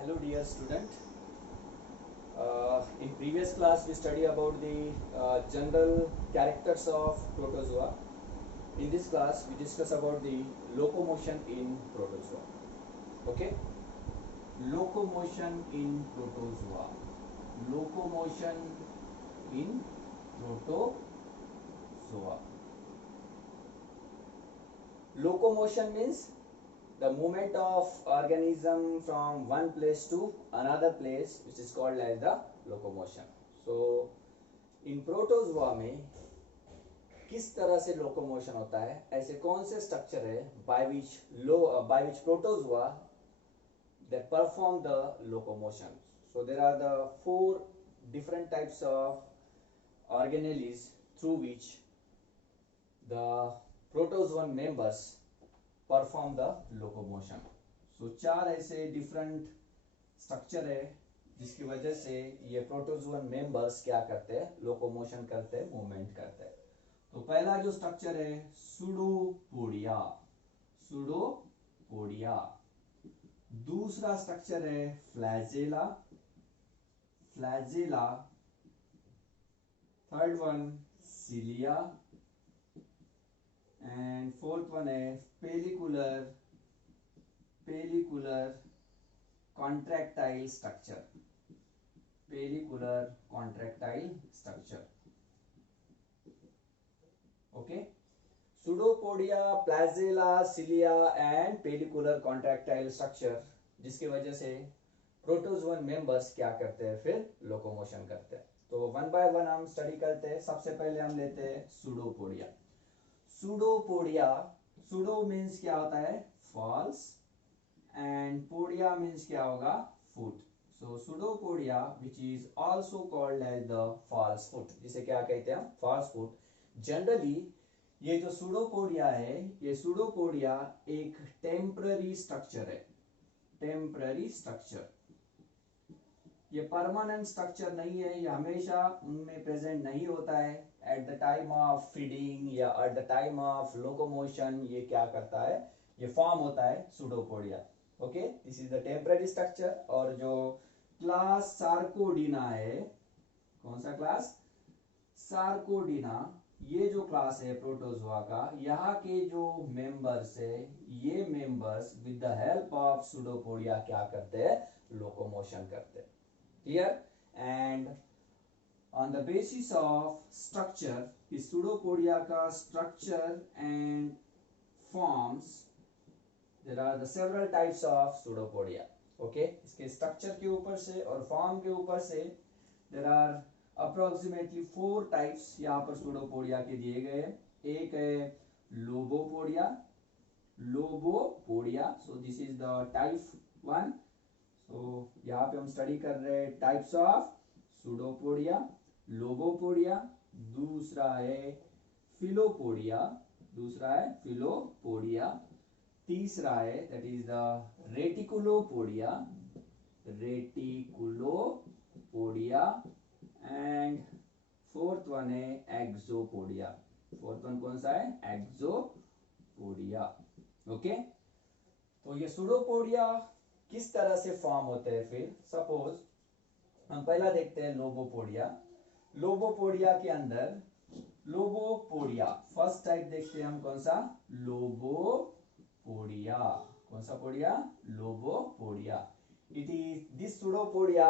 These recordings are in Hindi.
Hello dear student. In previous class we study about the general characters of protozoa. In this class we discuss about the locomotion in protozoa. Okay? Locomotion in protozoa. Locomotion in protozoa. Locomotion means the movement of organism from one place to another place, which is called as the locomotion. So in protozoa में किस तरह से लोकोमोशन होता है, ऐसे कौन से स्ट्रक्चर है by which protozoa they perform the locomotion. So there are the 4 different types of organelles through which the protozoan members perform the locomotion. So 4 ऐसे डिफरेंट स्ट्रक्चर है जिसकी वजह से ये प्रोटोजोअन मेंबर्स क्या करते हैं, लोकोमोशन करते हैं, मूवमेंट करते हैं. तो पहला जो स्ट्रक्चर है सूडोपोडिया. सूडोपोडिया. दूसरा स्ट्रक्चर है flagella. Flagella. Third one cilia. and fourth one है pellicular contractile structure. Pellicular contractile structure. Okay, pseudopodia, flagella, cilia and pellicular contractile structure, जिसकी वजह से प्रोटोजोअन मेंबर्स क्या करते हैं, फिर लोकोमोशन करते हैं. तो वन बाय वन हम स्टडी करते हैं. सबसे पहले हम लेते हैं सूडोपोडिया. सूडोपोडिया. सूडो मीन्स क्या होता है, फॉल्स, एंड पोडिया मीन्स क्या होगा, foot. So pseudopodia which is also called as the false foot, जिसे क्या कहते हैं, फॉल्स फुट. जनरली ये जो सूडोपोडिया है, ये सूडोपोडिया एक टेम्पररी स्ट्रक्चर है. Temporary structure. ये परमानेंट स्ट्रक्चर नहीं है, ये हमेशा उनमें प्रेजेंट नहीं होता है. At the time of feeding या at the time of locomotion ये क्या करता है, ये फॉर्म होता है pseudopodia. Okay, this is the temporary structure. और जो क्लास सार्कोडीना है, कौन सा क्लास, सार्कोडीना, ये जो क्लास है प्रोटोजोआ का, यहाँ के जो मेंबर्स है, ये members with the help of pseudopodia क्या करते हैं, लोकोमोशन करते हैं. Clear. And on the basis of structure, इस pseudopodia का structure and forms, there are the several types of pseudopodia. Okay, इसके structure के ऊपर से और form के ऊपर से there are approximately 4 types यहाँ पर pseudopodia के दिए गए. एक है lobopodia. lobopodia, so this is the type 1. so यहाँ पे हम स्टडी कर रहे हैं types of pseudopodia. लोबोपोडिया. दूसरा है फिलोपोडिया. तीसरा है that is the reticulopodia. And fourth one है एक्सोपोडिया. फोर्थ वन कौन सा है, एक्सोपोडिया. ओके, तो ये सूडोपोडिया किस तरह से फॉर्म होते हैं. फिर सपोज हम पहला देखते हैं लोबोपोडिया. लोबोपोडिया के अंदर लोबोपोडिया फर्स्ट टाइप देखते हैं हम, कौन सा, लोबोपोडिया. कौन सा podia, lobopodia. It is this pseudopodia,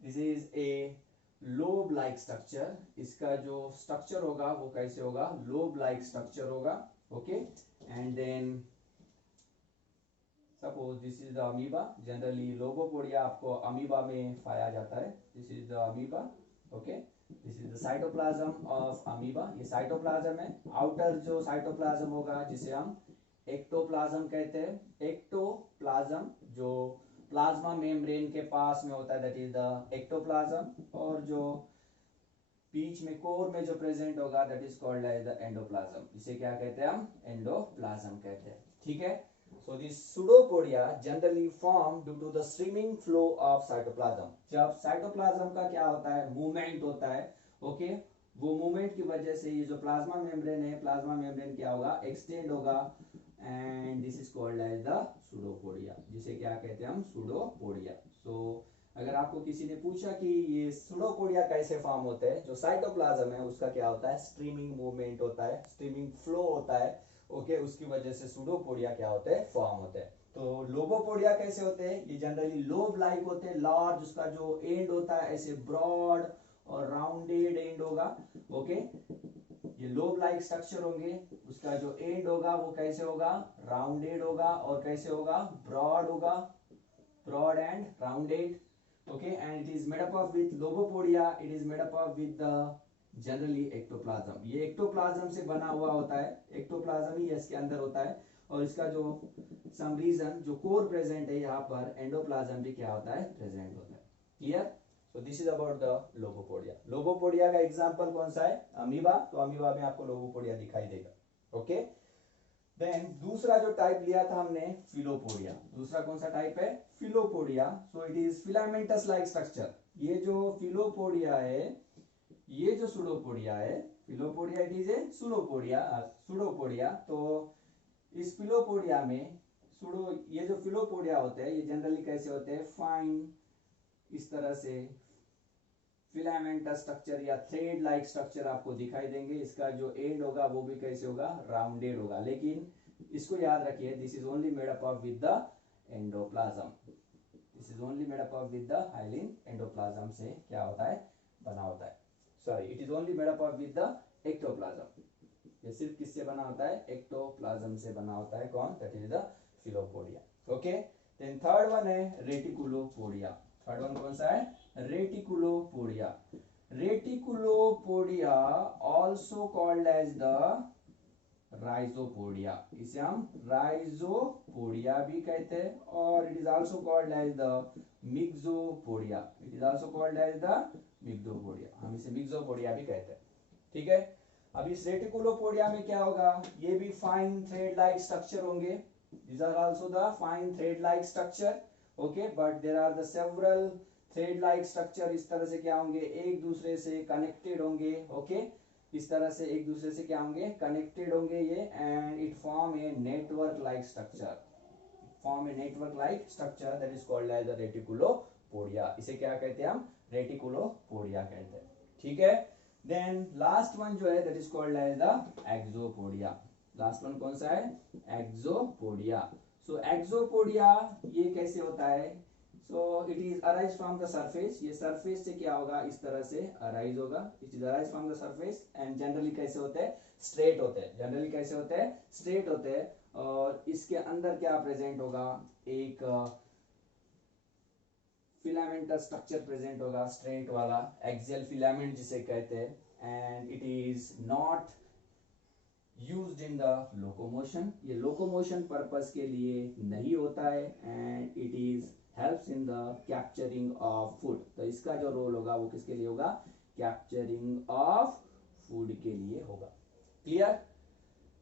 this is a lobe like structure. इसका जो स्ट्रक्चर होगा वो कैसे होगा, लोब लाइक स्ट्रक्चर होगा. Okay, and then suppose this is the amoeba. Generally lobopodia आपको अमीबा में पाया जाता है. This is the amoeba. Okay, this is the cytoplasm of amoeba. ये साइटोप्लाज्म है. आउटर जो साइटोप्लाज्म होगा जिसे हम एक्टोप्लाज्म कहते हैं. एक्टोप्लाज्म जो प्लाज्मा मेम्ब्रेन के पास में होता है, दैट इज द एक्टोप्लाज्म. और जो बीच में कोर में जो प्रेजेंट होगा that is called as the endoplasm. इसे क्या कहते हैं हम, एंडोप्लाज्म कहते हैं. ठीक है. So this pseudopodia generally form due to the streaming flow of cytoplasm. जब साइटोप्लाज्म का क्या होता है, मूवमेंट होता है. ओके, वो मूवमेंट की वजह से ये जो प्लाज्मा मेम्ब्रेन है, प्लाज्मा मेम्ब्रेन क्या होगा, एक्सटेंड होगा. And this is called as the pseudopodia, जिसे क्या कहते हैं हम, सूडोपोडिया। सो अगर आपको किसी ने पूछा कि ये सूडोपोडिया कैसे फॉर्म होते हैं, जो साइटोप्लाज्म है उसका क्या होता है, स्ट्रीमिंग मूवमेंट होता है, स्ट्रीमिंग फ्लो होता है, ओके, उसकी वजह से सूडोपोडिया क्या होते हैं, फॉर्म होते हैं। तो लोबोपोडिया कैसे होते हैं, ये जनरली लोब लाइक होते हैं, लार्ज, उसका जो एंड होता है ऐसे ब्रॉड और राउंडेड एंड होगा, ओके, ये लोब लाइक स्ट्रक्चर होंगे, उसका जो एंड होगा वो कैसे होगा, राउंडेड होगा, और कैसे होगा, ब्रॉड होगा, broad and rounded, okay, and it is made up of with lobopodia, it is made up of with the generally ectoplasm, ये ectoplasm से बना हुआ होता है, ectoplasm ही इसके अंदर होता है, और इसका जो some reason जो कोर प्रेजेंट है यहाँ पर, एंडोप्लाज्म भी क्या होता है, प्रेजेंट होता है। Clear? So this is about the lobopodia. Lobopodia का एग्जांपल कौन सा है, अमीबा, तो अमीबा में आपको लोबोपोडिया दिखाई देगा, ओके। देन दूसरा जो टाइप लिया था हमने, फिलोपोडिया। दूसरा कौन सा टाइप है, filopodia. So it is filamentous like structure. ये जो फिलोपोडिया है, ये जो सूडोपोडिया है, filopodia it is a pseudopodia. तो इस फिलोपोडिया में ये जो फिलोपोडिया होते हैं, ये जनरली कैसे होते हैं, फाइन इस तरह से फिलामेंटस स्ट्रक्चर या थ्रेड लाइक स्ट्रक्चर आपको दिखाई देंगे। इसका जो एंड होगा वो भी कैसे होगा, राउंडेड होगा, लेकिन इसको याद रखिए, this is only made up of with the endoplasm, this is only made up of with the hyaline endoplasm से क्या होता है, बना होता है, sorry, it is only made up of with the ectoplasm. ये सिर्फ किससे बना होता है, एक्टोप्लाज्म से बना होता है, कौन, that is the filopodia, okay. Then third one है रेटिकुलोपोडिया। थर्ड वन कौन सा है, reticulopodia. Reticulopodia also called as the rhizopodia, इसे हम राइजोपोडिया भी कहते हैं, और it is also called as the myxopodia, it is also called as the myxopodia, हम इसे मिक्सोपोडिया भी कहते हैं, ठीक है। अब इस रेटिकुलोपोडिया में क्या होगा, ये भी फाइन थ्रेड लाइक स्ट्रक्चर होंगे, these are also the fine thread like structure, okay, but there are the several thread like structure, इस तरह से क्या होंगे, एक दूसरे से कनेक्टेड होंगे, ओके, इस तरह से एक दूसरे से क्या होंगे, कनेक्टेड होंगे ये, and it form a network like structure, form a network like structure, that is called as the reticulopodia. इसे क्या कहते हैं हम, रेटिकुलोपोडिया कहते हैं, ठीक है। देन लास्ट वन जो है, that is called as the axopodia. Last one कौन सा है, एक्सोपोडिया। सो एक्सोपोडिया ये कैसे होता है, सो it is arise from the surface, ये सरफेस से क्या होगा, इस तरह से अराइज होगा, it is arise from the surface, and generally कैसे होते हैं, स्ट्रेट होते हैं, जनरली कैसे होते हैं, स्ट्रेट होते हैं, और इसके अंदर क्या प्रेजेंट होगा, एक फिलामेंटस स्ट्रक्चर प्रेजेंट होगा, स्ट्रेट वाला एक्सियल फिलामेंट जिसे कहते हैं, and it is not used in the locomotion, ये लोकोमोशन पर्पस के लिए नहीं होता है, and it is helps in the capturing of food. तो इसका जो रोल होगा वो किसके लिए होगा, कैप्चरिंग ऑफ फूड के लिए होगा। क्लियर?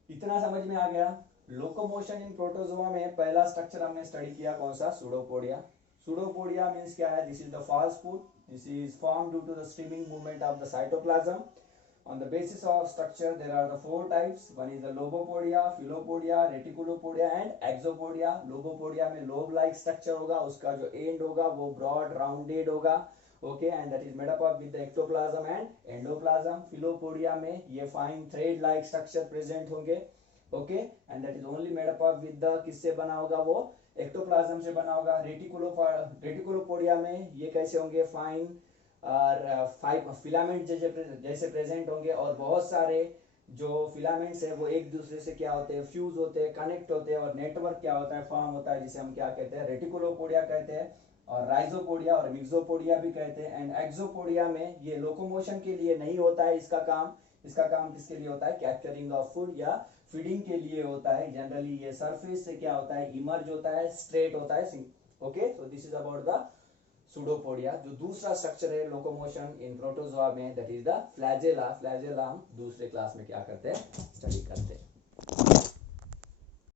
इतना समझ में आ गया। लोकोमोशन इन प्रोटोजोआ में पहला स्ट्रक्चर हमने स्टडी किया, कौन सा, सूडोपोडिया। सूडोपोडिया मींस क्या है, this is the false foot, this is form due to the streaming movement of the cytoplasm. On the basis of structure, there are the four types. One is the lobopodia, philopodia, reticulopodia and exopodia. Lobopodia में lobe-like structure होगा, उसका जो end होगा वो broad rounded होगा, okay, and that is made up of with the ectoplasm and endoplasm. Philopodia में ये fine thread-like structure present होंगे, okay, and that is only made up of with the किससे बना होगा, वो ectoplasm से बना होगा। Reticulopodia में ये कैसे होंगे, fine और फिलामेंट जैसे प्रेजेंट होंगे, और बहुत सारे जो फिलामेंट्स है वो एक दूसरे से क्या होते हैं, फ्यूज होते हैं, कनेक्ट होते हैं, और नेटवर्क क्या होता है, फॉर्म होता है, जिसे हम क्या कहते हैं, रेटिकुलोपोडिया कहते हैं, और राइजोपोडिया और मिक्सोपोडिया भी कहते हैं। एंड एक्सोपोडिया में ये लोकोमोशन के लिए नहीं होता है, इसका काम किसके लिए होता है, कैप्चरिंग ऑफ फूड या फीडिंग के लिए होता है। जनरली ये सरफेस से क्या होता है, इमर्ज होता है, स्ट्रेट होता है, okay. So this is about the pseudopodia. जो दूसरा स्ट्रक्चर है लोकोमोशन इन प्रोटोजोआ में, that is the flagella. Flagella हम दूसरे क्लास में क्या करते हैं, स्टडी करते हैं।